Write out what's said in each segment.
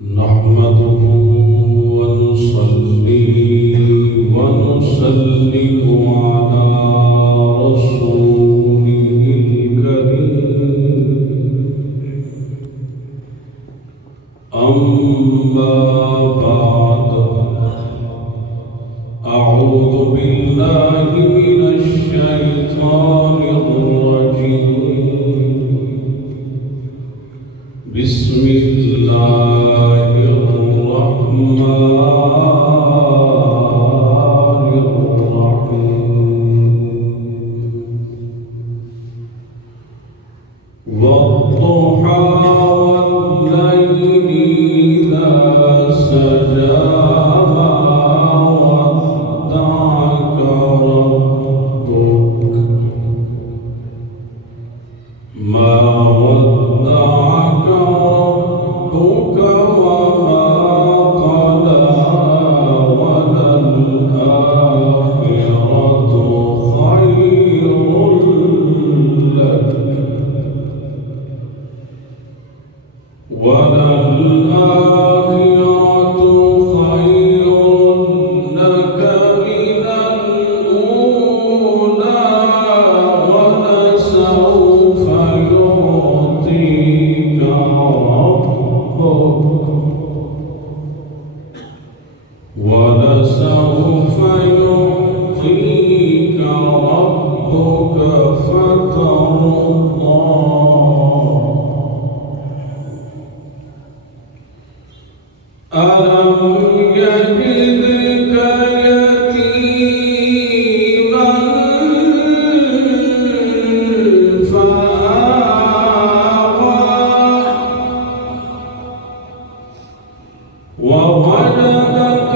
نحمده ونصلي ونسلم على رسوله الكريم أما بعد أعوذ بالله من الشيطان الرجيم بسم الله الرحمن الرحيم والضحى والليل إذا سجى ما ودعك ربك وما قلى وللآخرة خير لك من الأولى ولسوف يعطيك ربك فترضى ألم يجدك يتيما فآوى ووجدك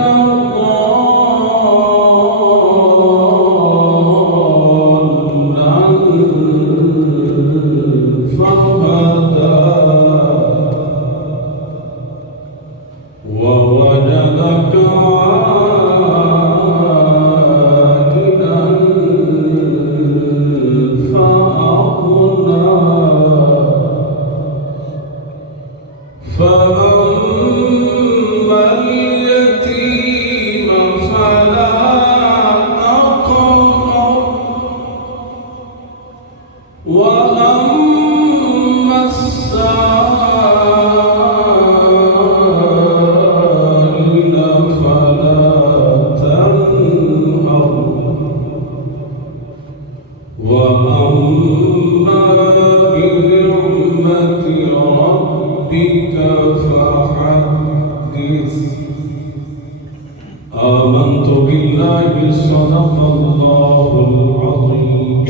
ضالا فهدى ووجدك عائلا فأغنى فأما اليتيم فلا تقهر وأما السائل فلا تنهر وأما بنعمة ربك فحدث آمنت بالله صدق الله العظيم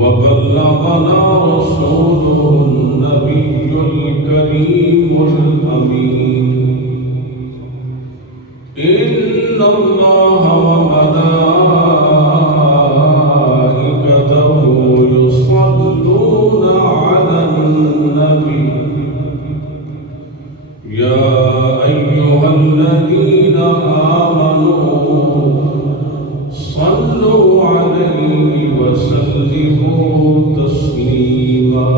وبلغنا رسوله النبي الكريم الأمين إن الله وملائكته يصلون على النبي يا أيها الذين آمنوا صلوا عليه وسلموا تسليما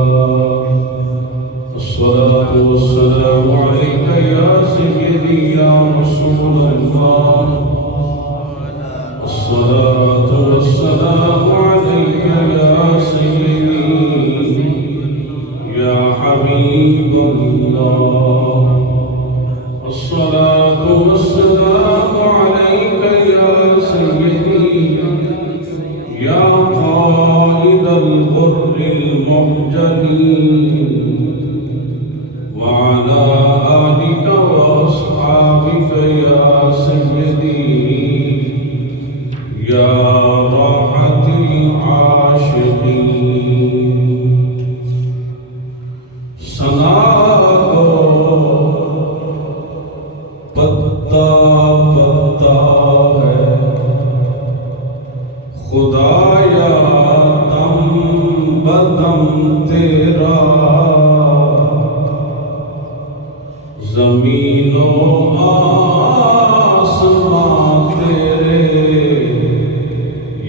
الصلاة والسلام عليك يا سيدي يا رسول الله الصلاة والسلام عليك يا سيدي يا حبيب الله الصلاة والسلام عليك يا سيدي يا قائد الغر المحجلين وعلى آلك وأصحابك يا سيدي يا راحة العاشقين سنا پتا پتا ہے خدایا دم بدم تیرا زمین و آسمان تیرے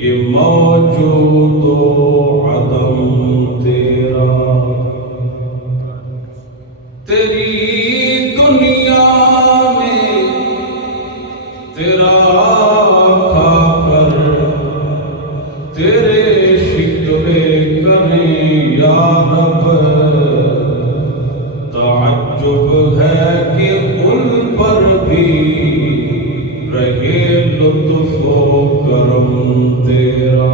یہ موجود و عدم تیرا تیری دنیا میں تیرا کھا کر تیرے شکوے کریں یا رب، تعجب ہے کہ ان پر بھی رہے لطف و کرم تیرا۔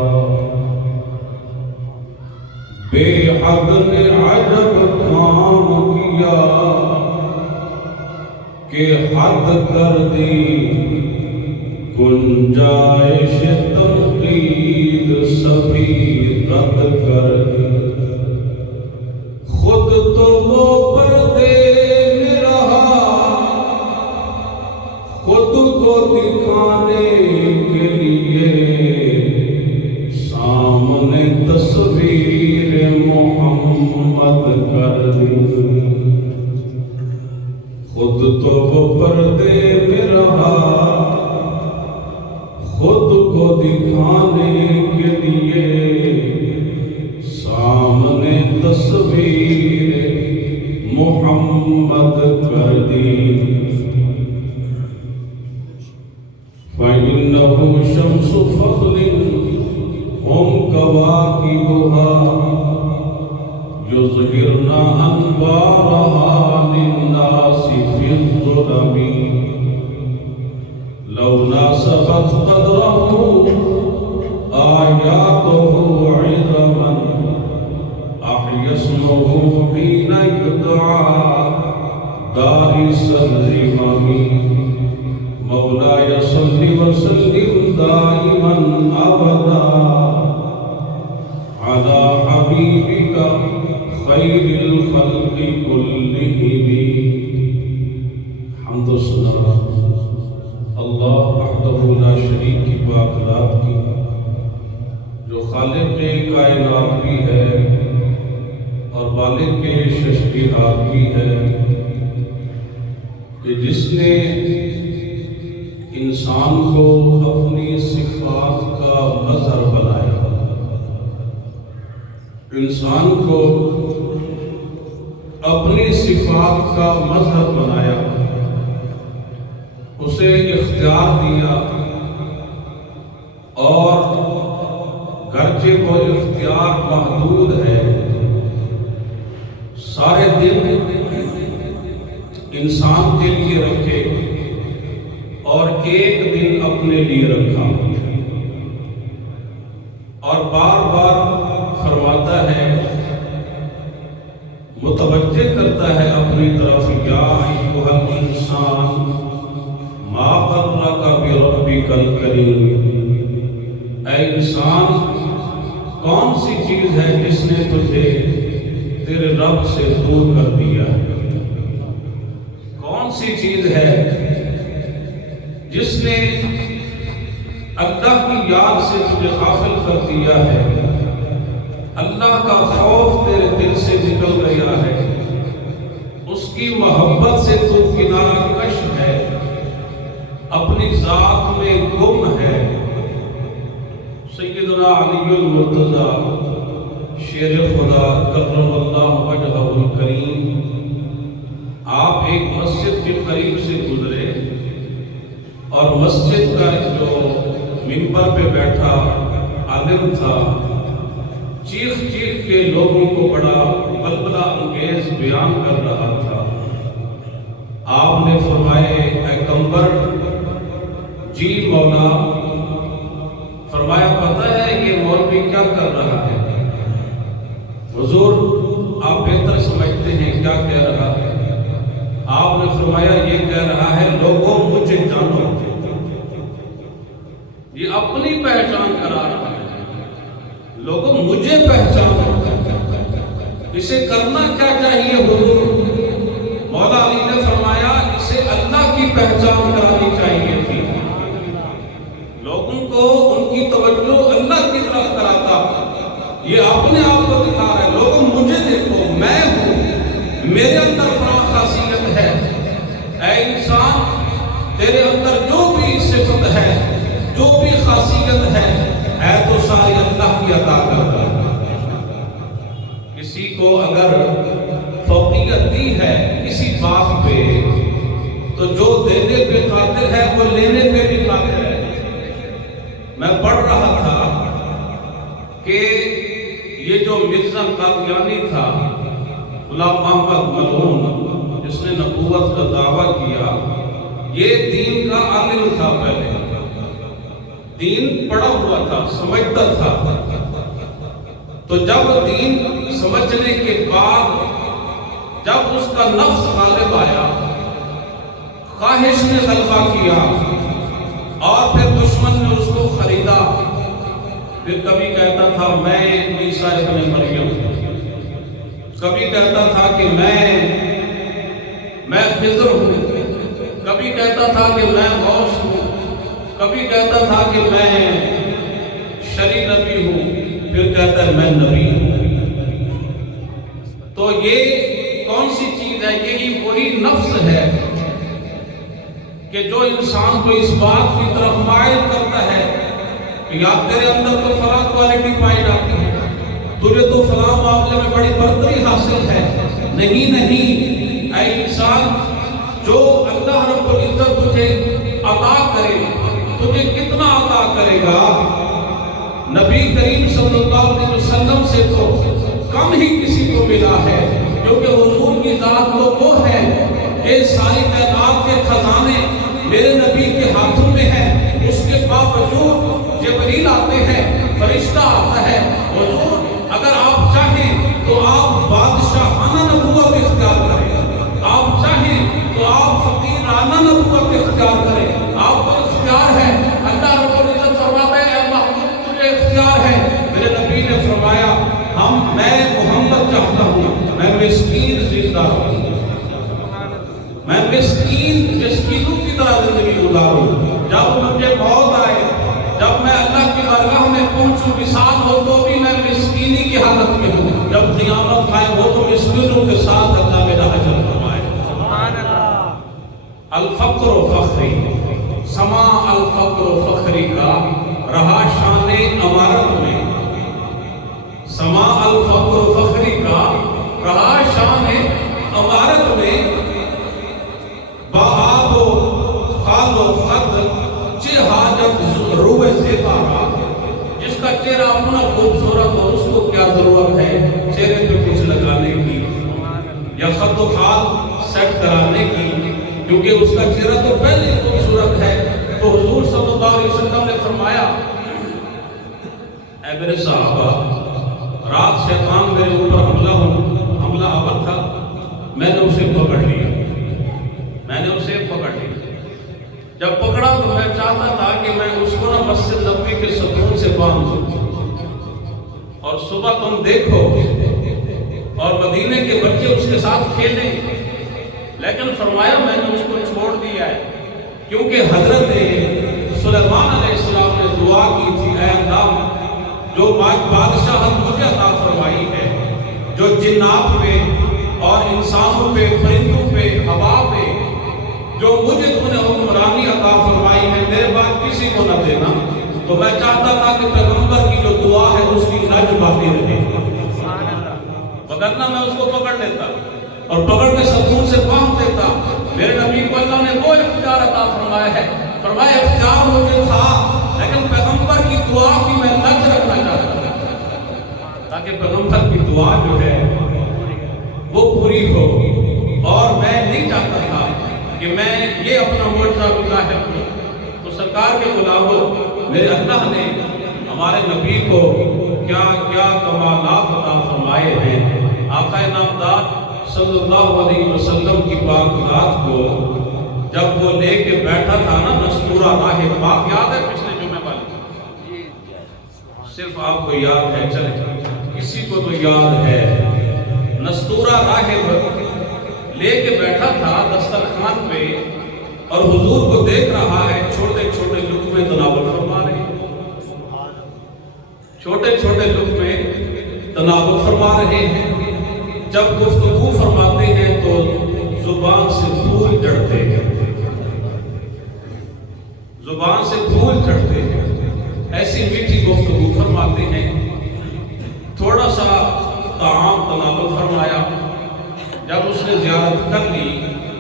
بے حد نے عجب کام کیا کہ حد کر دی، گنجائش تنقید سبھی رد کر دی۔ خود تو وہ پردے میں رہا، خود کو دکھانے کے لیے سامنے تصویر محمد کر دی۔ خود تو وہ پردے میں رہا، خود کو دکھانے کے لیے سامنے تصویر محمد کر دی۔ فَإِنَّهُ شَمْسُ فَضْلٍ هُمْ كَوَاكِبُهَا يُظْهِرْنَ أَنْوَارَهَا لِلنَّاسِ فِي الظُّلَمِ لَوْ نَاسَبَتْ قَدْرَهُ آيَاتُهُ عِظَمًا أَحْيَا اسْمُهُ حِينَ يُدْعَى دَارِسَ الْإِمَامِ مولاي صل وسلم دائما ابدا على حبيبك خير الخلق كلهم۔ حمد و ثنا اللہ وحدہ لا شریک کی پاک ذات کی، جو خالق کائنات بھی ہے اور مالک ششتیہات بھی ہے، کہ جس نے انسان کو اپنی صفات کا مظہر بنایا، انسان کو اپنی صفات کا مظہر بنایا، اسے اختیار دیا، اور گرچہ وہ اختیار محدود ہے، سارے دن انسان کے لیے رکھے اور ایک دن اپنے لیے رکھا، اور بار بار فرماتا ہے، متوجہ کرتا ہے اپنی طرف، یا ایھا الانسان ما غرک بربک الکریم، اے انسان کون سی چیز ہے جس نے تجھے تیرے رب سے دور کر دیا ہے؟ کون سی چیز ہے جس نے اللہ کی یاد سے تجھے غافل کر دیا ہے؟ اللہ کا خوف تیرے دل سے نکل گیا ہے، اس کی محبت سے تو کنارہ کش ہے، اپنی ذات میں گم ہے۔ سیدنا علی المرتضی شیر خدا کرم اللہ وجہہ الکریم، آپ ایک مسجد کے قریب سے گزرے، اور مسجد کا جو منبر پہ بیٹھا عالم تھا، چیخ چیخ کے لوگوں کو بڑا بلبلہ انگیز بیان کر رہا تھا۔ آپ نے فرمائے، اے کمبر، جی مولا، فرمایا پتہ ہے یہ مولوی کیا کر رہا ہے؟ حضور آپ بہتر سمجھتے ہیں کیا کہہ رہا ہے۔ آپ نے فرمایا یہ کہہ رہا ہے، لوگوں مجھے جانو۔ یہ اپنی پہچان کرا رہا ہے، لوگوں مجھے پہچانو۔ اسے کرنا کیا چاہیے حضور؟ مولا علی نے فرمایا اسے اللہ کی پہچان کرانی چاہیے تھی، لوگوں کو ان کی توجہ اللہ کی طرف کراتا، یہ اپنے آپ کو دکھا رہا ہے، لوگوں مجھے دیکھو، میں ہوں، میرے اندر فلاں خاصیت ہے۔ اے انسان، تیرے اندر جو بھی صفت ہے، جو بھی خاصیت ہے تو ساری اللہ کی عطا کرتا ہے۔ کسی کو اگر فوقیت قبولیت دی ہے کسی بات پہ تو جو دینے پہ قادر ہے وہ لینے پہ بھی قادر ہے۔ میں پڑھ رہا تھا کہ یہ جو مرزا قادیانی تھا غلام محمد ملعون، جس نے نبوت کا دعویٰ کیا، یہ دین کا عالم تھا، پہلے دین پڑھا ہوا تھا، سمجھتا تھا۔ تو جب دین سمجھنے کے بعد جب اس کا نفس غالب آیا، خواہش نے غلبہ کیا اور پھر دشمن نے اس کو خریدا، پھر کبھی کہتا تھا میں عیسیٰ ابن مریم، کبھی کہتا تھا کہ میں خضر ہوں، کبھی کہتا تھا کہ میں غوث ہوں، کبھی کہتا تھا کہ میں شری نبی ہوں، پھر کہتا ہے میں نبی ہوں۔ تو یہ کون سی چیز ہے؟ یہی وہی نفس ہے کہ جو انسان کو اس بات کی طرف مائل کرتا ہے کہ یا تیرے اندر تو فلاں کوالٹی پائی جاتی ہے، تجھے تو فلاں معاملے میں بڑی برتری حاصل ہے۔ نہیں، اے انسان، جو اللہ رب العزت تجھے عطا کرے، تجھے کتنا عطا کرے گا؟ نبی کریم صلی اللہ علیہ وسلم سے تو کم ہی کسی کو ملا ہے، کیونکہ حضور کی ذات تو وہ ہے کہ ساری کائنات کے خزانے میرے نبی کے ہاتھوں میں ہیں۔ اس کے باوجود جبریل آتے ہیں، فرشتہ آتا ہے، حضور اگر آپ چاہیں تو آپ بادشاہانہ نبوت اختیار کریں، آپ چاہیں تو آپ فقیرانہ نبوت اختیار کریں، آپ کو اختیار ہے۔ اللہ رب العزت فرماتا ہے اے محمود تجھے اختیار ہے۔ میرے نبی نے فرمایا میں محمد چاہتا ہوں میں مسکین زندہ ہوں، میں مسکینوں کی طرح زندگی گزاروں۔ جب مجھے موت آئے، جب میں اللہ کی بارگاہ میں پہنچوں، وصال ہو تو بھی میں مسکینی کی حالت میں ہوں، جب قیامت قائم ہو تو مسکینوں کے ساتھ اللہ میرا حشر فرمائے۔ الفقر و فخری، سما الفقر و فخری کا رہا شان امارت میں، سما الفقر و فخری کا رہا شان امارت میں، بآب و خال و خد چہ حاجت روح زیبارا، جس کا چہرہ اپنا خوبصورت ہو اس کو کیا ضرورت ہے چہرے پہ کچھ لگانے کی یا خد و خال سیٹ کرانے کی، کیونکہ اس کا چہرہ تو پہلے خوبصورت ہے۔ تو حضور صلی اللہ علیہ وسلم نے فرمایا اے میرے صحابہ، رات شیطان میرے اوپر حملہ آور تھا، میں نے اسے پکڑ لیا، جب پکڑا تو میں چاہتا تھا کہ میں اس کو نہ مسجد نبوی کے ستون سے باندھ دوں اور صبح تم دیکھو اور مدینے کے بچے اس کے ساتھ کھیلیں، لیکن فرمایا میں نے اس کو چھوڑ دیا ہے، کیونکہ حضرت سلیمان علیہ السلام نے دعا کی تھی اے اللہ جو بادشاہت مجھے عطا فرمائی ہے، جو جنات پہ اور انسانوں پہ، پرندوں پہ، ہوا پہ جو مجھے تو نے حکمرانی عطا فرمائی ہے، میرے بعد کسی کو نہ دینا۔ تو میں چاہتا تھا کہ پیغمبر کی جو دعا ہے اس کی نج باقی رہے، وگرنہ میں اس کو پکڑ لیتا اور پکڑ کے ستون سے باندھ دیتا۔ میرے نبی کو اللہ نے وہ اختیار عطا فرمایا ہے، فرمایا اختیار مجھے تھا لیکن پیغمبر کی دعا کی میں نج رکھنا چاہتا تھا تاکہ پیغمبر کی دعا جو ہے وہ پوری ہو، اور میں نہیں چاہتا تھا کہ میں یہ اپنا معجزہ بھی ظاہر کروں۔ تو سرکار کے غلاموں، میرے اللہ نے ہمارے نبی کو کیا کیا کمالات عطا فرمائے ہیں۔ آقا نامدار صلی اللہ علیہ وسلم کی پاک ذات کو جب وہ لے کے بیٹھا تھا نا نستورہ راہ پاک، یاد ہے پچھلے جمعے والی؟ صرف آپ کو یاد ہے، چلے کسی کو تو یاد ہے، نستورہ راہ لے کے بیٹھا تھا دسترخوان پہ اور حضور کو دیکھ رہا ہے، چھوٹے چھوٹے لقمے تناول فرما رہے ہیں، چھوٹے چھوٹے لقمے تناول فرما رہے ہیں۔ جب گفتگو فرماتے ہیں تو زبان سے پھول جڑتے ہیں، زبان سے پھول جڑتے ہیں، ایسی میٹھی گفتگو فرماتے ہیں۔ تھوڑا سا طعام تناول فرمایا، جب اس نے زیارت کر لی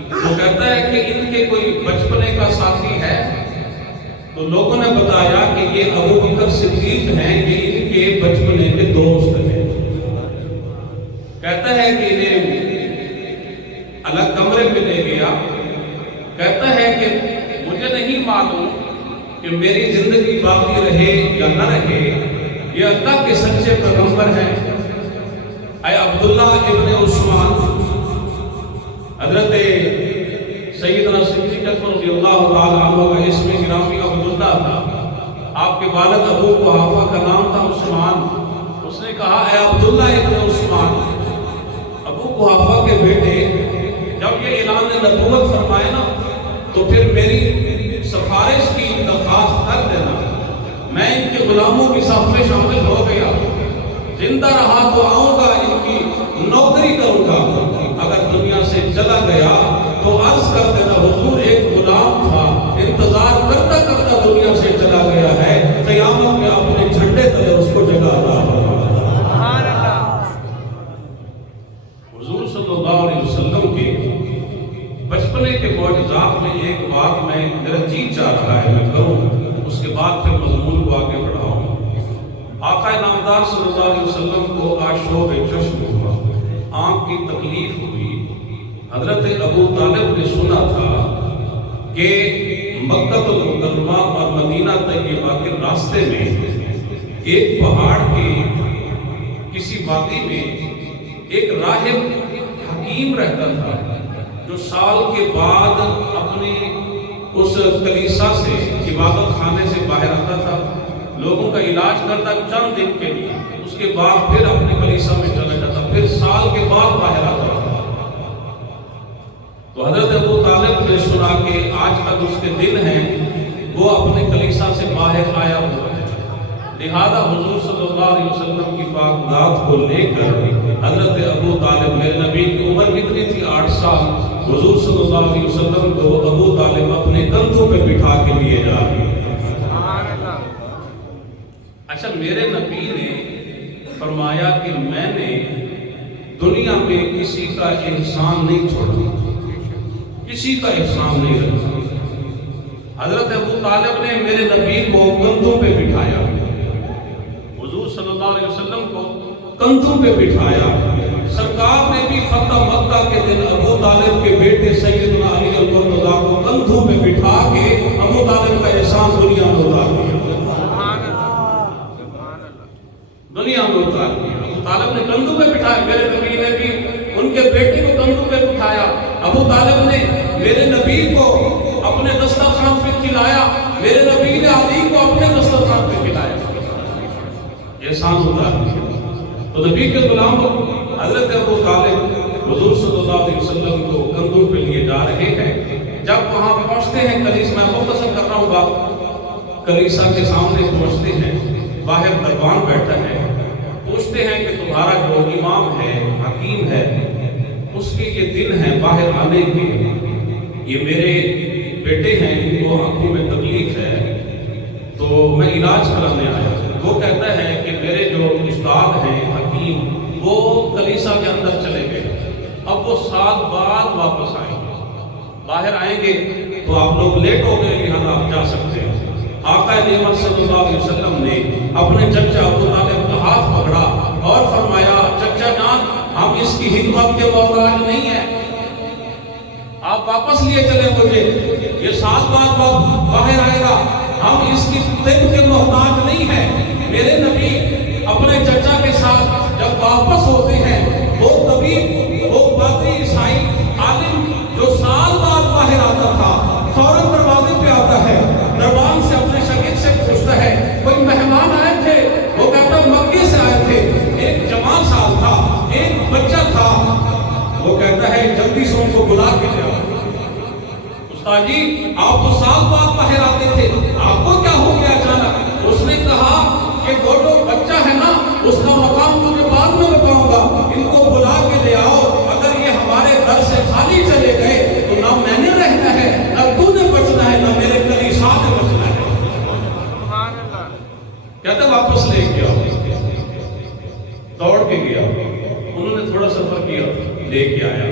تو کہتا ہے کہ ان کے کوئی بچپنے کا ساتھی ہے؟ تو لوگوں نے بتایا کہ یہ ابو بکر صدیق ہیں، یہ ان کے بچپنے کے دوست ہیں۔ کہتا ہے کہ انہیں الگ کمرے میں لے گیا، کہتا ہے کہ مجھے نہیں معلوم کہ میری زندگی باقی رہے یا نہ رہے، یہ اللہ کے سچے پیغمبر ہیں۔ اے عبداللہ ابن عثمان، حضرت سیدنا صدیق اکبر رضی اللہ تعالی عنہ کا اسم گرامی عبداللہ تھا، آپ کے والد ابو قحافہ کا نام تھا عثمان۔ اس نے کہا اے عبداللہ ابن عثمان، ابو قحافہ کے بیٹے جب یہ اعلان نبوت فرمائے نا تو پھر میری سفارش کی درخواست کر دینا، میں ان کے غلاموں کی صف میں شامل ہو گیا، زندہ رہا تو آؤں گا، ان کی نوکری کروں گا، اگر دنیا سے چلا گیا تو عرض کر دینا حضور ایک غلام تھا، انتظار کرتا کرتا دنیا سے چلا گیا ہے، قیامت میں اپنے جھنڈے تلے اس کو جگہ عطا فرمائے۔ حضور صلی اللہ علیہ وسلم کے بچپنے کے معجزات میں ایک بات میرا جی چاہ رہا ہے میں کروں، اس کے بعد پھر مضمون کو آگے بڑھاؤں۔ آقا نامدار صلی اللہ علیہ وسلم کو آشوب چشم ہوا، آنکھ کی تکلیف ہوئی۔ حضرت ابو طالب نے سنا تھا کہ مکہ المکرمہ اور مدینہ طیبہ کے راستے میں ایک پہاڑ کے کسی وادی میں ایک راہب حکیم رہتا تھا، جو سال کے بعد اپنی اس کلیسا سے، عبادت خانے سے باہر آتا تھا، لوگوں کا علاج کرتا چند دن کے لیے، اس کے بعد پھر اپنے کلیسا میں چلا جاتا، پھر سال کے بعد باہر آتا تھا۔ تو حضرت ابو طالب نے سنا کہ آج کا اس کے دن ہے، وہ اپنے کلیسا سے باہر آیا ہوا ہے، لہذا حضور صلی اللہ علیہ وسلم کی پاک ذات کو لے کر حضرت ابو طالب، میرے نبی کی عمر کتنی تھی؟ 8 سال، حضور صلی اللہ علیہ وسلم کو ابو طالب اپنے کندھوں پہ بٹھا کے لیے جا رہے ہیں۔ اچھا، میرے نبی نے فرمایا کہ میں نے دنیا میں کسی کا احسان نہیں چھوڑا، کسی کا احسان نہیں رکھا۔ حضرت ابو طالب نے میرے نبی کو کندھوں پہ بٹھایا، حضور صلی اللہ علیہ وسلم کو کندھوں پہ بٹھایا۔ سرکار نے بھی فتح مکہ کے دن ابو طالب کے بیٹے سیدنا علی المرتضیٰ کو کندھوں پہ بٹھا کے ابو طالب کا احسان دنیا میں اتار دیا، دنیا میں اتار دیا۔ ابو طالب نے کندھوں پہ بٹھایا، میرے نبی نے بھی ان کے بیٹے کو کندھوں پہ بٹھایا۔ ابو طالب نے میرے نبی کو اپنے دسترخوان پہ کھلایا، میرے نبی نے علی کو اپنے دسترخوان پہ کھلایا، احسان اتار دیا۔ تو نبی کے غلام حضرت ابو طالب حضور صلی اللہ علیہ وسلم کو کندھوں پہ لیے جا رہے ہیں۔ جب وہاں پہنچتے ہیں کلیسا، میں مختصر کر رہا ہوں بات، کلیسا کے سامنے پہنچتے ہیں، باہر دربان بیٹھا ہے، پوچھتے ہیں کہ تمہارا جو امام ہے، حکیم ہے، اس کے یہ دن ہیں باہر آنے کے، یہ میرے بیٹے ہیں، ان کو آنکھوں میں تکلیف ہے تو میں علاج کرانے آیا۔ وہ کہتا ہے کہ میرے جو استاد ہیں حکیم، وہ کلیسا کے اندر چلے گئے، اب وہ سال بعد واپس آئیں گے، باہر آئیں گے تو آپ لوگ لیٹ ہو گئے، لہذا آپ جا سکتے ہیں۔ آقا نعمت صلی اللہ علیہ وسلم نے اپنے چچا ابو طالب کا ہاتھ پکڑا اور فرمایا چچا جان، ہم اس کی خدمت کے محتاج نہیں ہیں، آپ واپس لیے چلے مجھے، یہ سال بعد باہر آئے گا، ہم اس کی طب کے محتاج نہیں ہیں۔ میرے نبی اپنے چچا کے ساتھ جب واپس ہوتے ہیں، وہ طبیب، وہ پادری عیسائی عالم جو سال بعد باہر آتا تھا، فوراً دروازے پہ آتا ہے، دربان سے اپنے شاگرد سے پوچھتا ہے کوئی مہمان آئے تھے؟ وہ کہتا مکے سے آئے تھے، ایک جوان سال تھا، ایک بچہ تھا۔ وہ کہتا ہے جلدی سے ان کو بلا کے لے آؤ۔ استاد جی، آپ تو سال بعد باہر آتے تھے، آپ کو کیا ہو گیا اچانک؟ اس نے کہا کہ وہ جو بچہ ہے نا، اس کا مقام تمہیں بعد میں بتاؤں گا، ان کو بلا کے لے آؤ، اگر یہ ہمارے گھر سے خالی چلے گئے تو نہ میں نے رہنا ہے، نہ تو نے بچنا ہے، نہ میرے کلیسا نے بچنا ہے۔ کہتے واپس لے گیا، دوڑ کے گیا، انہوں نے تھوڑا سفر کیا، لے کے آیا،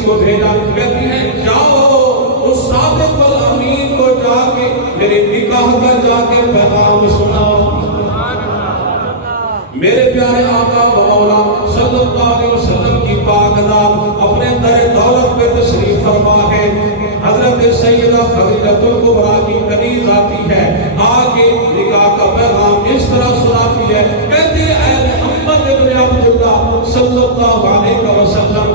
کنیز کو بھیجا، کہتی ہیں جاؤ اس صادق الامین کو جا کے میرے نکاح کا جا کے پیغام سناؤ۔ میرے پیارے آقا و مولا صلی اللہ علیہ وسلم کی پاک ذات اپنے در دولت پہ تشریف فرما ہے۔ حضرت سیدہ خدیجہ کبریٰ کی کنیز آتی ہے، آگے نکاح کا پیغام اس طرح سناتی ہے، کہتی ہے اے محمد ابن عبداللہ صلی اللہ علیہ وسلم،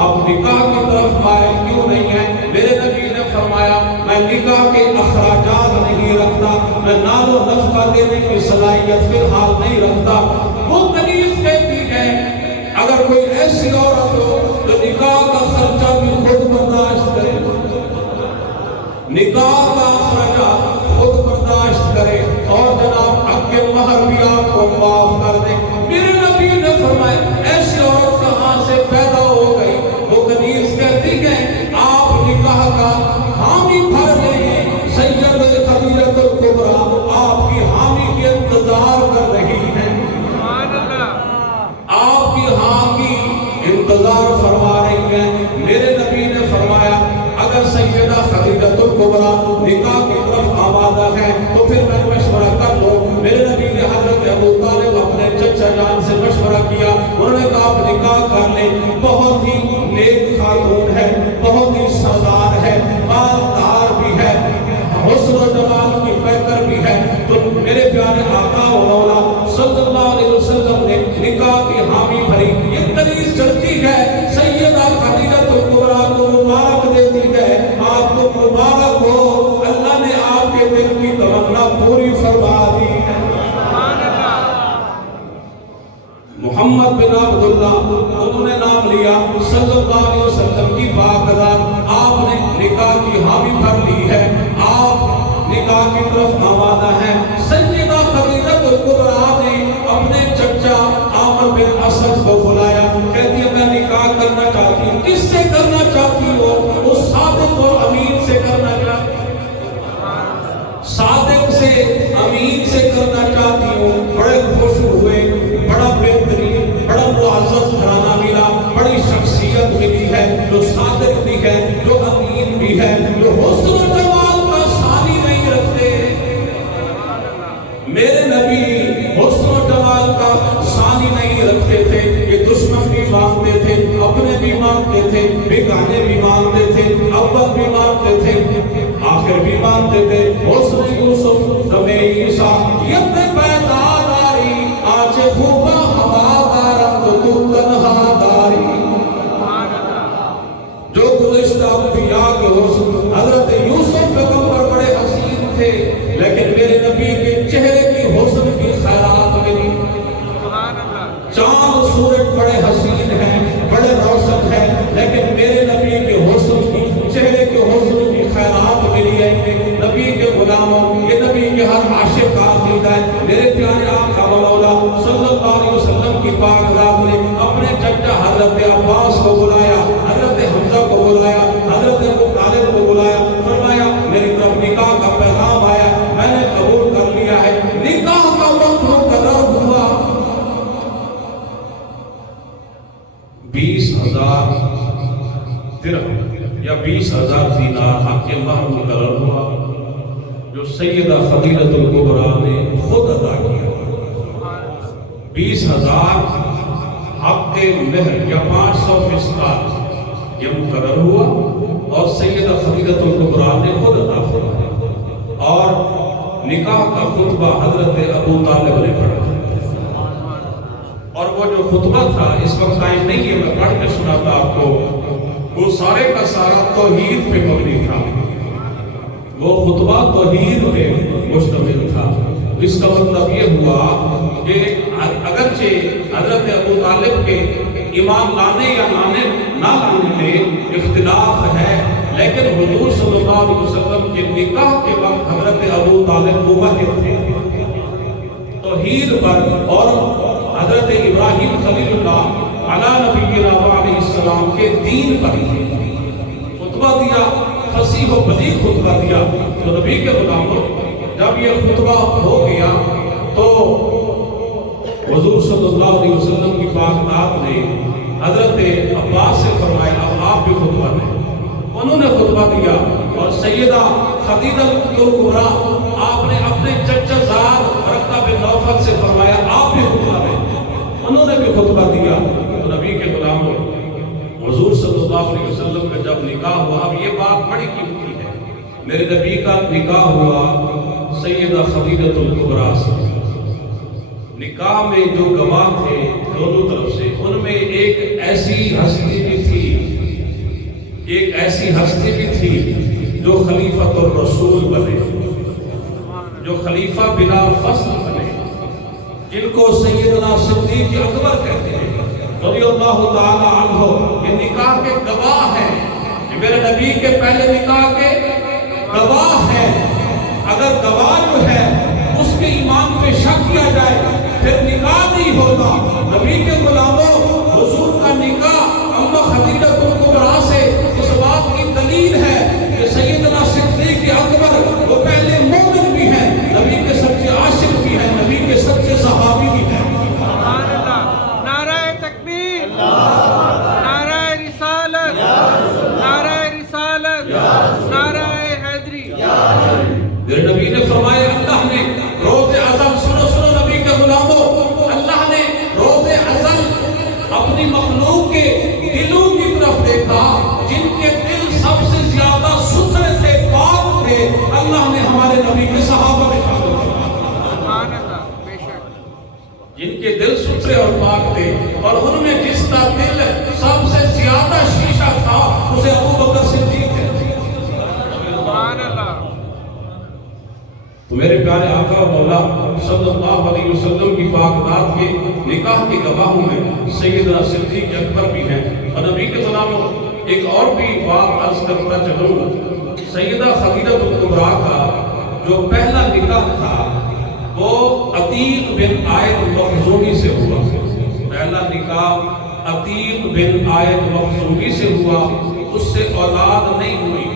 آپ نکاح کی طرف مائل کیوں نہیں ہیں؟ میرے نبی نے فرمایا میں نکاح کے اخراجات نہیں رکھتا، میں نال و نفقہ دینے کی صلاحیت فی الحال نہیں رکھتا۔ وہ کنیز کہتی ہے اگر کوئی ایسی عورت ہو جو نکاح کا خرچہ بھی خود برداشت کرے، نکاح کا خرچہ خود برداشت کرے اور جناب حق کے مہر بھی آپ کو معاف کر دے، میرے نبی نے فرمایا ایسی عورت کہاں سے پیدا ہو گئی؟ وہ کنیز کہتی ہے آپ نکاح کا حامی بھر لیں، سیدہ خدیجہ کبریٰ آپ کی حامی کے انتظار کر رہی ہیں، آپ کی ہاں کی انتظار فرما رہی ہیں۔ میرے نبی نے فرمایا اگر سیدہ خدیجہ کبریٰ نکاح کی طرف آمادہ ہے تو پھر میں مشورہ کر لوں۔ میرے نبی نے حضرت ابو طالب اپنے چچا جان سے مشورہ کیا، انہوں نے کہا آپ نکاح کر لیں، بہت ہی نیک خاتون ہے، بہت ہی سردار ہے، مالدار بھی ہے، حسن و جمال کی پیکر بھی ہے۔ تو میرے پیارے آقا و مولا صلی اللہ علیہ وسلم نے نکاح کی حامی بھری۔ یہ کنیز چلتی ہے، سیدہ خدیجہ کبریٰ کو مبارک دیتی ہے، آپ کو مبارک ہو، اللہ نے آپ کے دل کی تمنا پوری فرما دی ہے۔ محمد بن عبداللہ انہوں نے نام لیا، صلی اللہ علیہ وسلم کی پاک ذات آپ نے نکاح کی حامی بھر لی ہے، آپ نکاح کی طرف آمادہ ہیں۔ سیدہ خدیجہ کبریٰ نے اپنے چچا عامر بن اسد کو بلایا، کہتی ہے میں نکاح کرنا چاہتی ہوں۔ کس سے کرنا چاہتی ہو؟ اس صادق اور امین سے کرنا چاہتی ہوں، صادق سے امین سے کرنا چاہتی ہوں۔ بڑے خوش ہوئے، بڑا بہترین بڑا معزز گھرانہ ملا، بڑی شخصیت ملی ہے جو صادق بھی ہے، جو امین بھی ہے، جو حسن و جمال کا ثانی نہیں رکھتے۔ میرے نبی حسن و جمال کا ثانی نہیں رکھتے تھے، یہ دشمن بھی مانتے تھے، اپنے بھی مانتے تھے، بیگانے بھی مانتے تھے، اول بھی مانتے تھے، آخر بھی مانتے تھے۔ حسن یوسف دم عیسیٰ ید پیدا داری آج خوبا ہوا دارم تو تنہا داری۔ جو گزشتہ انبیاء کے حسن حضرت یوسف پیغمبر بڑے حسین تھے، لیکن میرے نبی کے چہرے کی حسن کی خیرات ملی۔ چاند سورج بڑے حسین ہیں، بڑے روشن ہیں، لیکن میرے نبی کے حسن کی چہرے کے حسن کی خیرات ملی ہے۔ نبی کے غلاموں، یہ نبی کے ہر عاشق کا عقیدہ ہے۔ میرے پیارے آقا و مولا صلی اللہ علیہ وسلم کی پاک ذات نے اپنے چچا حضرت عباس کو بلایا، حضرت حمزہ کو بلایا، حضرت ابو طالب کو بلایا، فرمایا میری طرف نکاح کا پیغام آیا، میں نے قبول کر لیا ہے۔ نکاح کا وقت مقرر ہوا، 20,000 درہم یا 20,000 دینار حق کے مہر مقرر ہوا، جو سیدہ خدیجہ کبریٰ نے خود ادا کیا۔ 20,000 حق کے مہر یا 500 مسقال یہ مقرر ہوا اور سیدہ خدیجہ کبریٰ نے خود ادا فرمایا، اور نکاح کا خطبہ حضرت ابو طالب نے پڑھا، اور وہ جو خطبہ تھا اس وقت ٹائم نہیں ہے میں پڑھ کے سناتا آپ کو، وہ سارے کا سارا توحید پہ مبنی تھا، وہ خطبہ توحید پہ مشتمل تھا۔ اس کا مطلب یہ ہوا کہ اگرچہ حضرت ابو طالب کے ایمان لانے یا نہ لانے میں اختلاف ہے، لیکن حضور صلی اللہ علیہ وسلم کے نکاح کے وقت حضرت ابو طالب موحد تھے، توحید پر، اور حضرت ابراہیم خلیل اللہ علی نبینا علیہ السلام کے دین پر خطبہ دیا، فصیح و بلیغ خطبہ دیا۔ تو نبی کے غلاموں جب یہ خطبہ ہو گیا تو حضور صلی اللہ علیہ وسلم کی پاک ذات نے حضرت عباس سے فرمایا اب آپ آپ بھی خطبہ دیں۔ انہوں نے خطبہ دیا اور سیدہ خدیجہ کبریٰ آپ نے اپنے چچا زاد ورقہ بن نوفل سے فرمایا آپ بھی خطبہ دیں۔ انہوں نے بھی خطبہ دیا۔ تو نبی کے غلاموں، حضور صلی اللہ علیہ وسلم کا جب نکاح ہوا، اب یہ بات بڑی قیمتی ہے، میرے نبی کا نکاح ہوا سیدہ خدیجہ کبریٰ سے۔ نکاح میں جو گواہ تھے دونوں طرف سے، ان میں ایک ایسی ہستی بھی تھی، ایک ایسی ہستی بھی تھی جو خلیفۃ الرسول بنے، جو خلیفہ بلا فصل بنے، جن کو سیدنا صدیق اکبر کہتے ہیں رضی اللہ تعالی عنہ۔ یہ نکاح کے گواہ ہیں، یہ میرے نبی کے پہلے نکاح کے گواہ ہیں۔ اگر گواہ جو ہے اس کے ایمان پہ شک کیا جائے پھر نکاح نہیں ہوتا۔ نبی کے غلاموں، حضور کا نکاح اما خدیجہ کبریٰ سے اس بات کی دلیل ہے کہ سیدنا صدیق اکبر وہ پہلے مومن بھی ہیں، نبی کے سچے عاشق بھی ہیں، نبی کے سچے صحابی بھی ہیں۔ سبحان اللہ، نعرہ تکبیر، نعرہ رسالت، نعرہ رسالت، نعرہ حیدری۔ میرے نبی نے فرمایا اللہ نے روز ازل، سنو سنو نبی کے غلاموں، اللہ نے روز ازل اپنی مخلوق کے دلوں کی طرف دیکھا، جن کے دل سب سے زیادہ ستھرے تھے، پاک تھے، اللہ نے ہمارے نبی کے صحابہ میں شامل کیا۔ سبحان اللہ، بے شک، جن کے دل ستھرے اور پاک تھے، اور ان میں جس کا دل سب سے زیادہ شیشہ تھا اسے ابو بکر صدیق کہتے ہیں۔ سبحان اللہ۔ تو میرے پیارے آقا اور مولا صلی اللہ علیہ وسلم کی پاک ذات کے نکاح کے گواہوں میں سیدنا صدیق اکبر بھی ہیں۔ اور نبی کے غلاموں، ایک اور بھی بات عرض کرتا چلوں، سیدہ خدیجہ کبریٰ کا جو پہلا نکاح تھا وہ عتیق بن عائد مخزومی سے ہوا۔ پہلا نکاح عتیق بن عائد مخزومی سے ہوا، اس سے اولاد نہیں ہوئی،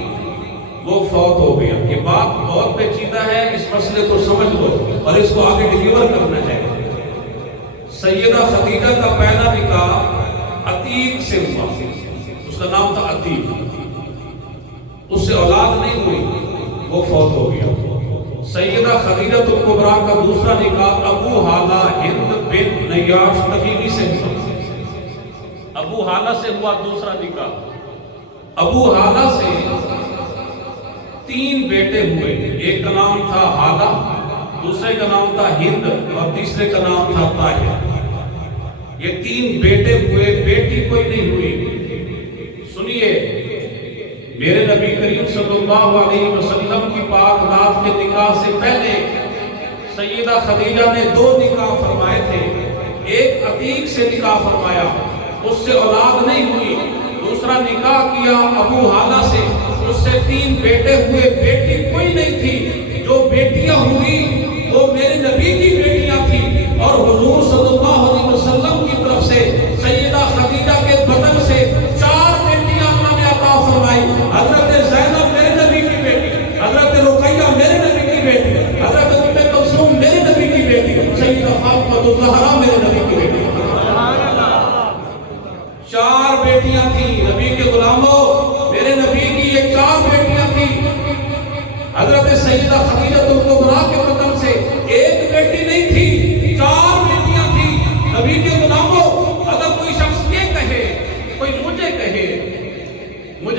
وہ فوت ہو گیا۔ یہ بات بہت پیچیدہ ہے، اس مسئلے کو سمجھ لو اور اس کو آگے ڈیلیور کرنا ہے۔ سیدہ خدیجہ کا پہلا نکاح عتیق سے ہوا، اس کا نام تھا عتیق، اس سے اولاد نہیں ہوئی، وہ فوت ہو گیا۔ سیدہ خدیجہ کبریٰ کا دوسرا نکاح ابو ہالہ ہند بن نیاش تمیمی سے ہوا۔ ابو ہالہ سے ہوا دوسرا نکاح۔ ابو ہالہ سے 3 بیٹے ہوئے، ایک کا نام تھا ہالہ، دوسرے کا نام تھا ہند اور تیسرے کا نام تھا طاہر۔ یہ 3 بیٹے ہوئے، بیٹی کوئی نہیں ہوئی۔ سنیے، میرے نبی کریم صلی اللہ علیہ وسلم کی پاک ذات کے نکاح سے پہلے سیدہ خدیجہ نے 2 نکاح فرمائے تھے۔ ایک عتیق سے نکاح فرمایا، اس سے اولاد نہیں ہوئی۔ دوسرا نکاح کیا ابو ہالہ سے، اس سے 3 بیٹے ہوئے، بیٹی کوئی نہیں تھی۔ جو بیٹیاں ہوئی وہ میرے نبی کی بیٹیاں تھیں، اور حضور صلی اللہ علیہ وسلم کی طرف سے سیدہ خدیجہ کے بدن سے 4 بیٹیاں اللہ نے عطا فرمائی۔ حضرت زینب میرے نبی کی بیٹی، حضرت رقیہ میرے نبی کی بیٹی، حضرت ام کلثوم میرے نبی کی بیٹی، سیدہ فاطمہ الزہرا میرے نبی کی بیٹی۔ 4 بیٹیاں تھیں نبی کے غلاموں، میرے نبی کی یہ 4 بیٹیاں تھیں۔ حضرت سیدہ خدیجہ کبریٰ کے بدن سے 1 بیٹی نہیں تھی، 4 بیٹیاں تھیں نبی کے غلاموں۔ اگر کوئی شخص یہ کہے، کوئی مجھے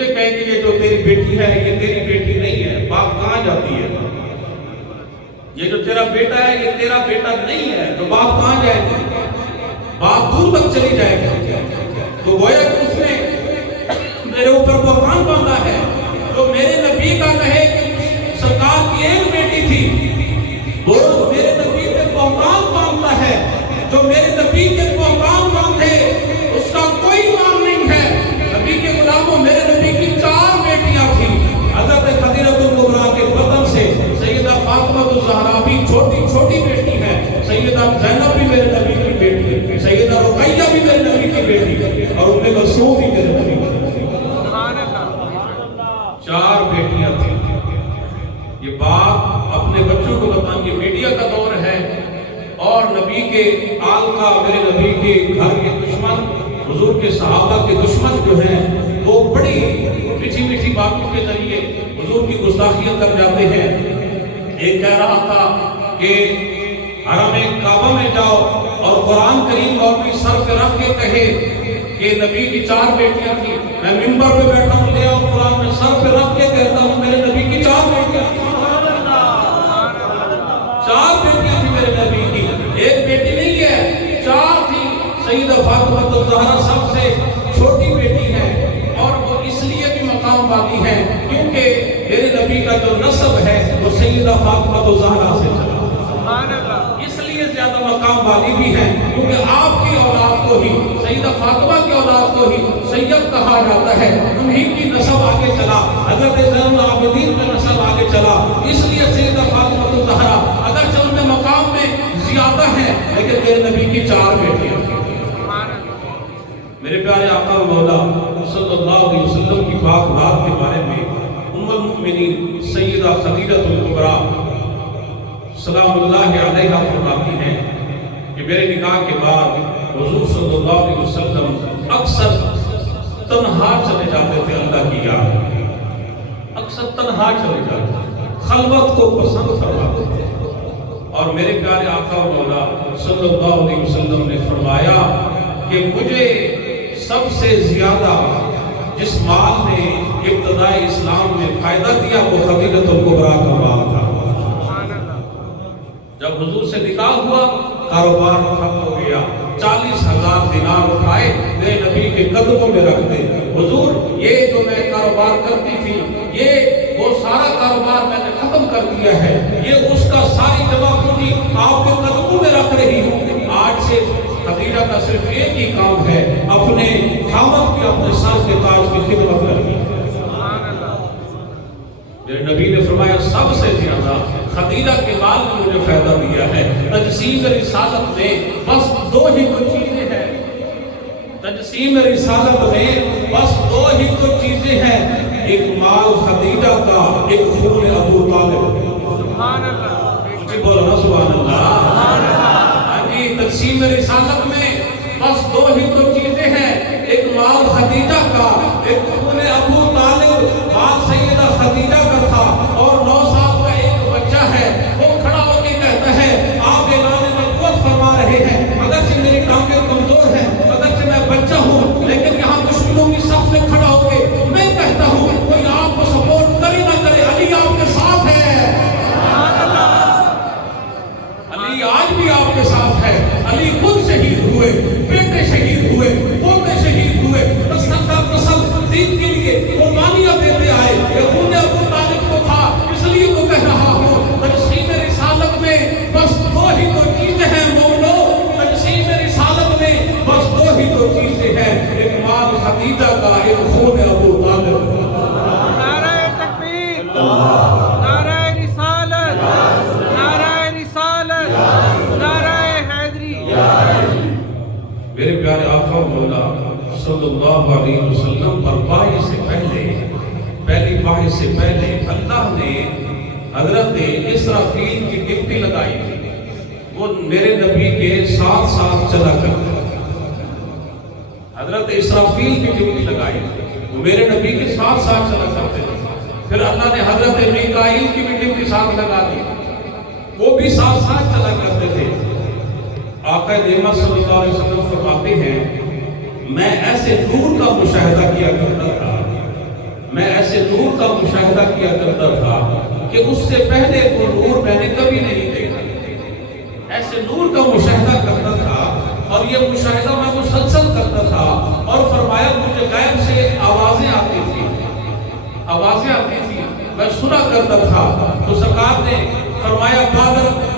کہے کہ یہ جو تیری بیٹی ہے یہ تیری بیٹی نہیں ہے، بات کہاں جاتی ہے؟ یہ جو تیرا بیٹا ہے یہ تیرا بیٹا نہیں ہے، تو بات کہاں جائے گی؟ بات دور تک چلی جائے گی۔ تو گویا کہ اس نے میرے اوپر بہتان باندھا ہے، جو میرے نبی کا کہے کہ سرکار کی 1 بیٹی تھی، وہ میرے نبی پہ بہتان باندھتا ہے۔ جو میرے نبی کے بہتان باندھے اس کا کوئی ایمان نہیں ہے۔ نبی کے غلاموں، میرے نبی کی 4 بیٹیاں تھیں۔ حضرت خدیجہ کبریٰ کے بدن سے سیدہ فاطمہ الزہرا بھی چھوٹی بیٹی ہے، سیدہ زینب بھی میرے نبی کی بیٹی ہے، سیدہ رقیہ بھی میرے نبی کی بیٹی ہے، اور ام کلثوم بھی میرے نبی کی بیٹی ہے۔ 4 بیٹیاں تھیں۔ یہ بات اپنے بچوں کو بتائیں، یہ میڈیا کا دور ہے، اور نبی کے آل کا، میرے نبی کے گھر کے دشمن، حضور کے صحابہ کے دشمن جو ہیں، وہ بڑی میٹھی میٹھی باتوں کے ذریعے حضور کی گستاخیاں کر جاتے ہیں۔ ایک کہہ رہا تھا کہ حرم کعبہ میں جاؤ اور قرآن کریم مولوی سر پہ رکھ کے کہے کہ نبی کی 4 بیٹیاں تھیں، میں ممبر پہ بیٹھا ہوں، لے آؤ قرآن میں سر پہ رکھ کے کہتا ہوں میرے نبی کی 4 بیٹیاں تھیں، 4 بیٹیاں تھیں میرے نبی کی، ایک بیٹی نہیں ہے، 4 تھی۔ سیدہ فاطمہ الزہرا سب سے چھوٹی بیٹی ہے اور وہ اس لیے بھی مقام والی ہے کیونکہ میرے نبی کا جو نسب ہے وہ سیدہ فاطمہ الزہرا سے چلا، اس لیے زیادہ مقام والی بھی ہے کیونکہ آپ کی اولاد کو ہی، سیدہ فاطمہ کی اولاد کو ہی سید کہا جاتا ہے، انہی کی نسب آگے چلا، حضرت زین العابدین کا نسب آگے چلا، اس لیے سیدہ فاطمہ الزہرا اگرچہ ان میں مقام میں زیادہ ہے لیکن میرے نبی کی 4 بیٹیاں تھیں۔ میرے پیارے آقا و مولا صلی اللہ علیہ وسلم کی پاک رات کے بارے میں ام المؤمنین سیدہ خدیجہ الکبریٰ سلام اللہ علیہا فرماتی ہیں کہ میرے نکاح کے بعد حضور صلی اللہ علیہ وسلم اکثر تنہا چلے جاتے تھے اللہ کی یاد، اکثر تنہا چلے جاتے، خلوت کو پسند فرماتے تھے۔ اور میرے پیارے آقا و مولا صلی اللہ علیہ وسلم نے فرمایا کہ مجھے سب سے زیادہ جس مال نے ابتدائی اسلام میں فائدہ دیا وہ خدیجہ الکبریٰ کا مال تھا۔ جب حضور سے نکاح ہوا کاروبار ختم ہو گیا، 40,000 دینار اٹھائے میرے نبی کے قدموں میں رکھ دے، حضور یہ جو میں کاروبار کرتی تھی یہ وہ سارا کاروبار میں نے ختم کر دیا ہے، یہ اس کا ساری جمع پوری آپ کے قدموں میں رکھ رہی ہوں۔ آج سے خدیجہ کا صرف ایک ہی کام ہے، اپنے خامد کے اپنے سر کے تاج کی خدمت کرنی ہے۔ میرے نبی نے فرمایا سب سے زیادہ خدیجہ کے مال نے مجھے فائدہ دیا ہے۔ تجسیم رسالت میں بس 2 ہی تو چیزیں ہیں، تجسیم رسالت میں بس 2 ہی تو چیزیں ہیں، ایک مال خدیجہ کا، ایک خون ابو طالب۔ سبحان اللہ، مجھے بولنا سبحان اللہ۔ تقسیم رسالت میں بس 2 ہی تو چیزیں ہیں، ایک مال خدیجہ کا، ایک خون ابو طالب۔ مال سیدہ خدیجہ کا تھا اور 9 سال کا ایک بچہ ہے، وہ کھڑا ہو کے کہتا ہے آپ اعلان نبوت فرما رہے ہیں، اگرچہ میری ٹانگیں کمزور ہیں، اگرچہ میں بچہ ہوں، لیکن یہاں دشمنوں کی صف میں کھڑا ہو کے میں کہتا ہوں کوئی آپ کو سپورٹ کرے نہ کرے علی آپ کے ساتھ ہے، علی آج بھی آپ کے ساتھ ہے۔ علی خود شہید ہوئے، بیٹے شہید ہوئے، پوتے شہید ہوئے، نسل دین کے لیے قربانیاں دیتے آئے، یہ خون ابو طالب کو تھا، اس لیے وہ کہہ رہا ہوں تجسیم رسالت میں بس 2 ہی تو چیزیں ہیں مومنو، تجسیم رسالت میں بس 2 ہی تو چیزیں ہیں، ایک مال خدیجہ کا، ایک خون ابو طالب۔ نعرہ تکبیر، نعرہ رسالت، نعرہ رسالت، نعرہ حیدری۔ میرے پیارے آقا و مولا صلی اللہ علیہ وسلم پر وحی سے پہلے، پہلی وحی سے پہلے اللہ نے حضرت اسرافیل کی ڈپٹی لگائی تھی، وہ میرے نبی کے ساتھ ساتھ چلا کرتے، حضرت اسرافیل کی ڈپٹی لگائی تھی، وہ میرے نبی کے ساتھ ساتھ چلا کرتے تھے۔ پھر اللہ نے حضرت میکائیل کی بھی ڈپٹی ساتھ لگا دی، وہ بھی ساتھ ساتھ چلا کرتے تھے۔ آقا دیمہ صلی اللہ علیہ وسلم فرماتے ہیں میں ایسے نور کا مشاہدہ کیا کرتا تھا، میں ایسے نور کا مشاہدہ کیا کرتا تھا کہ اس سے پہلے وہ نور میں نے کبھی نہیں دیکھا، ایسے نور کا مشاہدہ کرتا تھا اور یہ مشاہدہ میں مسلسل کرتا تھا۔ اور فرمایا مجھے غیب سے آوازیں آتی تھی، آوازیں آتی تھی، میں سنا کرتا تھا۔ تو سرکار نے فرمایا بادل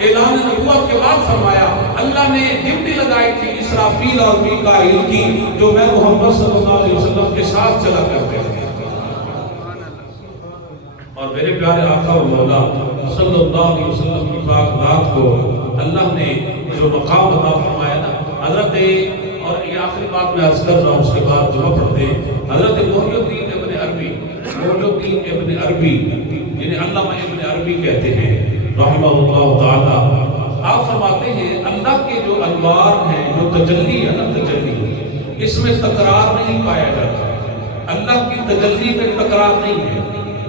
اعلان نبوت کے بعد فرمایا اللہ نے ڈپٹی لگائی تھی اسرافیل اور میکائیل کی، جو میں محمد صلی اللہ علیہ وسلم کے ساتھ چلا کرتے تھے۔ اور میرے پیارے آقا و مولا صلی اللہ علیہ وسلم کی پاک ذات کو اللہ نے جو مقام عطا فرمایا نا، حضرت، اور یہ آخری بات میں عرض کر رہا ہوں اس کے بعد دعا پڑھتے ہیں، حضرت محی الدین ابن عربی، محی الدین ابن عربی جنہیں علامہ ابن عربی کہتے ہیں رحمہ اللہ تعالی، آپ فرماتے ہیں اللہ کے جو انوار ہیں، جو تجلی ہے نا، تجلی اس میں تکرار نہیں پایا جاتا، اللہ کی تجلی میں تکرار نہیں ہے،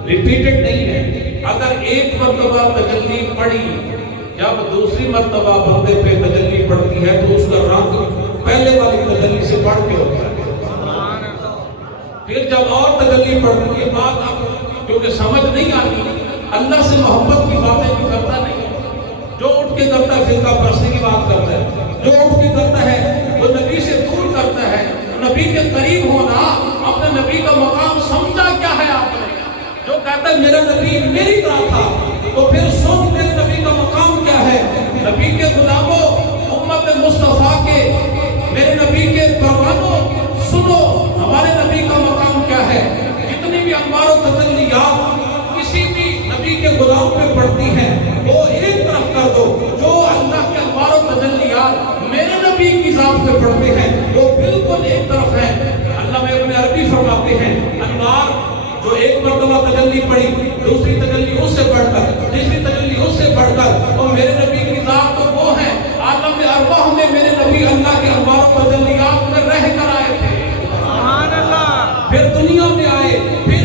ریپیٹڈ نہیں ہے۔ اگر ایک مرتبہ تجلی پڑی، جب دوسری مرتبہ بندے پہ تجلی پڑتی ہے تو اس کا رنگ پہلے والی تجلی سے بڑھ کے ہوتا ہے۔ پھر جب اور تجلی پڑتی ہے، بات اب کیونکہ سمجھ نہیں آتی، اللہ سے محبت کی باتیں بھی کرتا نہیں، جو اٹھ کے کرتا ہے فرقہ پرستی کی بات کرتا ہے، جو اٹھ کے کرتا ہے وہ نبی سے دور کرتا ہے۔ نبی کے قریب ہونا، اپنے نبی کا مقام سمجھا کیا ہے آپ نے؟ جو کہتا ہے میرا نبی میری طرح تھا، تو پھر سن میرے نبی کا مقام کیا ہے؟ نبی کے غلاموں، امت مصطفیٰ کے، میرے نبی کے پروانوں، سنو ہمارے نبی کا مقام کیا ہے۔ جتنی بھی انوار و تجلیات کسی بھی نبی کے غلام پہ پڑتی ہیں، وہ ایک طرف کر دو۔ جو اللہ کے انوار و تجلیات میرے نبی کی ذات پہ پڑتے ہیں وہ بالکل ایک طرف ہیں۔ اللہ میں اپنے عربی فرماتے ہیں، انوار جو ایک مرتبہ تجلی پڑی، دوسری تجلی اس سے بڑھ کر، تیسری تجلی اس سے بڑھ کر، اور میرے نبی کی ذات تو وہ ہے۔ عالم ارواح میں میرے نبی اللہ کے انوار و تجلیات میں رہ کر آئے تھے، سبحان اللہ، پھر دنیا میں آئے، پھر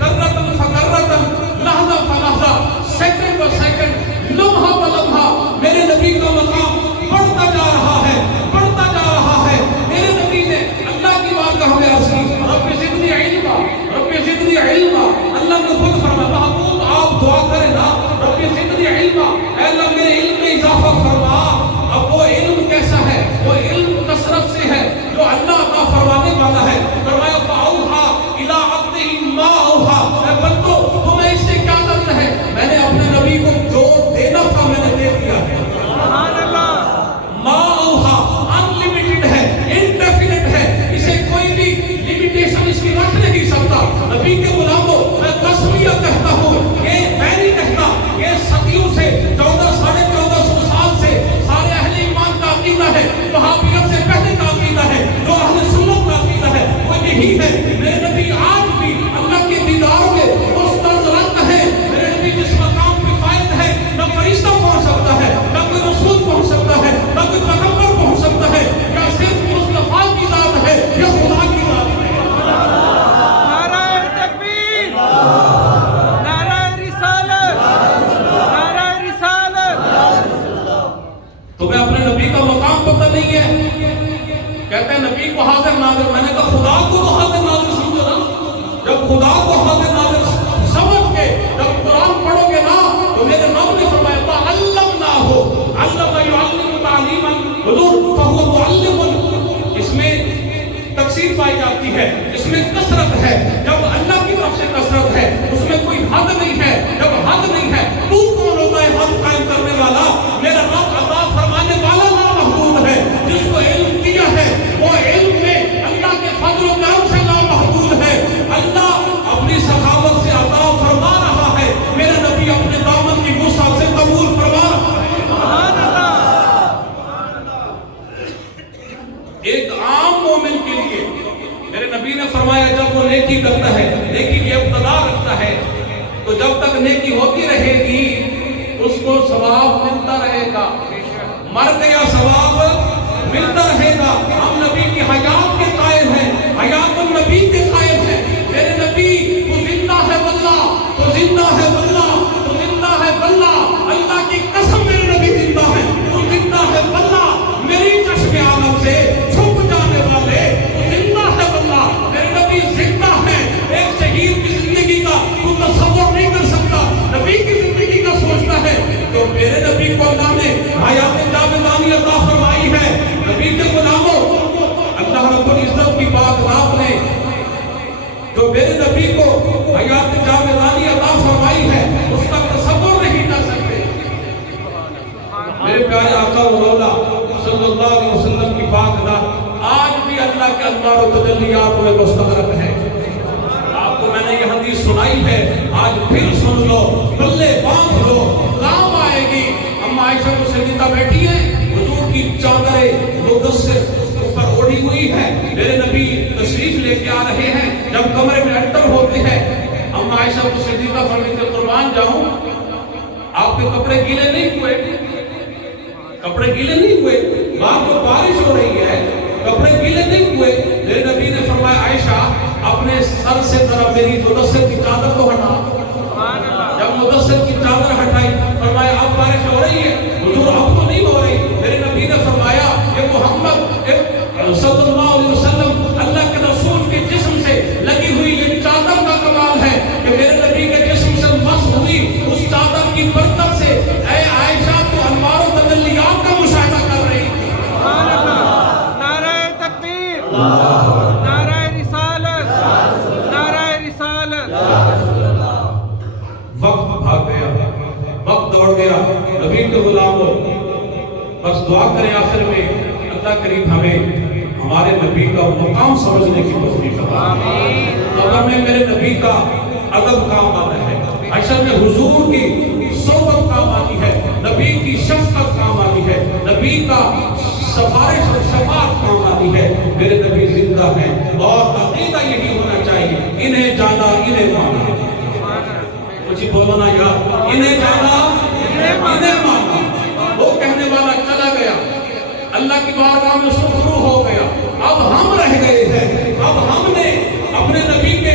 کرتن فکرتن، لحظہ فلحظہ، سیکنڈ ب سیکنڈ، لمحہ ب لمحہ میرے نبی کا مقام بڑھتا جا رہا ہے، بڑھتا جا رہا ہے۔ میرے نبی نے اللہ کی بارگاہ میں عرض کی، رب زدنی علما، رب زدنی علما۔ اللہ نے خود فرمایا، محبوب آپ دعا کریں نا، رب زدنی علما، اے اللہ میرے علم میں اضافہ فرما۔ اب وہ علم کیسا ہے؟ وہ علم کثرت سے ہے جو اللہ عطا فرمانے والا ہے۔ فرمایا فاوحا الی عبدہ ما اوحا، اے بندو تمہیں اس سے کیا درد ہے؟ میں نے اپنے نبی کو جو دینا تھا میں نے دے دیا ہے۔ سبحان اللہ، ما اوحا انلمیٹڈ ہے، انڈیفینٹ ہے، اسے کوئی بھی لمیٹیشن اس کی رکھ نہیں سکتا۔ نبی کے غلاموں، میں قسمیہ کہتا ہوں، یہ میں نہیں کہتا، یہ صدیوں سے 1400 سال سے سارے اہل ایمان کا عقیدہ ہے، وہابیت سے پہلے کا عقیدہ ہے، جو اہل سنت کا عقیدہ ہے وہ یہی ہے۔ میرے نبی آج بھی اللہ کے دیدار میں مستغرق ہے۔ میرے نبی جس مقام پہ فائد ہے، نہ فرشتہ پہنچ سکتا ہے، نہ کوئی رسول پہنچ سکتا ہے، نہ کوئی پیغمبر پہنچ سکتا ہے۔ یا صرف مصطفیٰ کی ذات ہے یا خدا کی ذات ہے۔ نعرہ تکبیر، نعرہ رسالت، نعرہ رسالت۔ تمہیں اپنے نبی کا مقام پتہ نہیں ہے؟ کہتے ہیں نبی کو حاضر ناظر، میں نے کہا خدا کو تو حاضر ناظر سمجھو نا۔ جب خدا کو حاضر ناظر سمجھ کے جب قرآن پڑھو گے نا تو میرے رب نے فرمایا فَعَلَّمْنَاهُ عَلَّمَ يُعَلِّمُ تَعْلِيمًا، حضور فَهُوَ مُعَلِّمٌ۔ اس میں تقسیم پائی جاتی ہے، اس میں کثرت ہے۔ جب اللہ کی طرف سے کثرت ہے اس میں کوئی حد نہیں ہے۔ جب حد نہیں ہے تو کون ہوتا ہے حد قائم کرنے والا؟ میرا رب عطا فرمانے والا لامحدود ہے۔ جس کو علم دیا ہے وہ علم میں اللہ کے فضل و کرم سے لامحدود ہے۔ اللہ اپنی سخاوت سے عطا فرما رہا ہے، میرا نبی اپنے دامن کی وسعت سے قبول فرما رہا ہے۔ سبحان اللہ، ایک عام مومن کے لیے میرے نبی نے فرمایا جب وہ نیکی کرتا ہے، نیکی کی ابتدا رکھتا ہے، تو جب تک نیکی ہوتی رہے گی اس کو ثواب ملتا رہے گا، مر گیا ثواب ملتا رہے گا۔ ہم نبی کی حیات کے قائل ہیں، حیات النبی کے قائل ہیں۔ میرے نبی تو زندہ ہے واللہ، تو زندہ ہے واللہ، تو زندہ ہے واللہ، اللہ کی قسم میرے نبی زندہ ہے، تو زندہ ہے واللہ، میری چشم عالم سے چھپ جانے والے، تو زندہ ہے واللہ، میرے نبی زندہ ہے۔ ایک شہید کی زندگی کا تو تصور نہیں کر سکتا، نبی کی زندگی کا سوچتا ہے۔ تو میرے نبی کو اللہ نے حیات جاودانی عطا فرمائی ہے۔ نبی کے غلاموں، اللہ رب العزت کی پاک ذات نے جو میرے نبی کو حیات جاودانی عطا فرمائی ہے اس کا تصور نہیں کر سکتے۔ میرے پیارے آقا و مولا صلی اللہ علیہ وسلم کی پاک ذات آج بھی اللہ کے انوار و تجلیات میں مستغرق ہے۔ آپ کو میں نے یہ حدیث سنائی ہے، آج پھر سن لو، بلے باندھ لو، کام آئے گی۔ اما عائشہ صدیقہ بیٹھی ہیں، حضور کی چادر مقدس اوپر اوڑھی ہوئی ہے، میرے نبی تشریف لے کے آ رہے ہیں۔ جب کمرے میں انٹر ہوتے ہیں، اما عائشہ صدیقہ فرماتی ہیں قربان جاؤں آپ کے کپڑے گیلے نہیں ہوئے؟ کپڑے گیلے نہیں ہوئے؟ باہر تو بارش ہو رہی ہے، کپڑے گیلے نہیں ہوئے؟ میرے نبی نے فرمایا عائشہ اپنے سر سے ذرا میری مدثر کی چادر کو ہٹا. سبحان اللہ. جب مدثر کی چادر ہٹائی فرمایا اب بارش ہو رہی ہے. حضور اب تو نہیں ہو رہی. میرے نبی نے فرمایا کہ محمد صلی اللہ علیہ وسلم اللہ کے رسول کے جسم سے لگی ہوئی یہ چادر کا کمال ہے کہ میرے نبی کے جسم سے مس ہوئی اس چادر کی برکت سے اے عائشہ تو انوار و تجلیات کا مشاہدہ کر رہی تھی. سبحان اللہ. نعرہ تکبیر. نعرہ رسالت. نعرہ رسالت. وقت بھاگ گیا, وقت دوڑ گیا. نبی کے غلاموں بس دعا کریں آخر میں اللہ کریم ہمیں ہمارے نبی کا مقام سمجھنے کی توفیق عطا فرمائے. قبر میں میرے نبی کا ادب کام آنا ہے, عشر میں حضور کی صحبت کام آنی ہے, نبی کی شفقت کام آنی ہے, نبی کا سفارش اور شفاعت کام آنی ہے. میرے نبی زندہ ہیں اور عقیدہ یہی ہونا چاہیے انہیں جانا انہیں مانا. مجھے بولو نا یار, انہیں جانا انہیں مانا. وہ کہنے والا چلا گیا, اللہ کی بارگاہ میں سخرو ہو گیا. اب ہم رہ گئے ہیں, اب ہم نے اپنے نبی کے